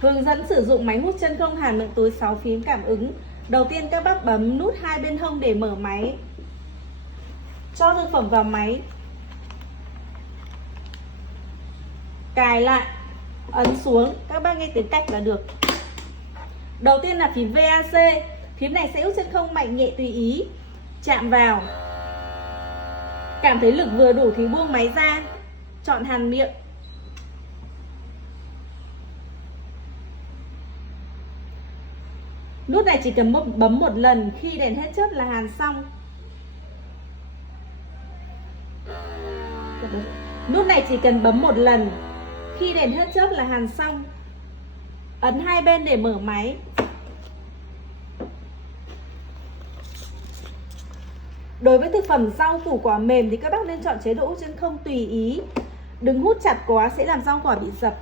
Hướng dẫn sử dụng máy hút chân không hàn miệng túi 6 phím cảm ứng. Đầu tiên các bác bấm nút hai bên hông để mở máy. Cho thực phẩm vào máy. Cài lại, ấn xuống, các bác nghe tiếng cạch là được. Đầu tiên là phím VAC. Phím này sẽ hút chân không mạnh nhẹ tùy ý. Chạm vào, cảm thấy lực vừa đủ thì buông máy ra. Chọn hàn miệng. Nút này chỉ cần bấm một lần, khi đèn hết chớp là hàn xong. Nút này chỉ cần bấm một lần, khi đèn hết chớp là hàn xong. Ấn hai bên để mở máy. Đối với thực phẩm rau củ quả mềm thì các bác nên chọn chế độ hút chân không tùy ý. Đừng hút chặt quá sẽ làm rau quả bị dập.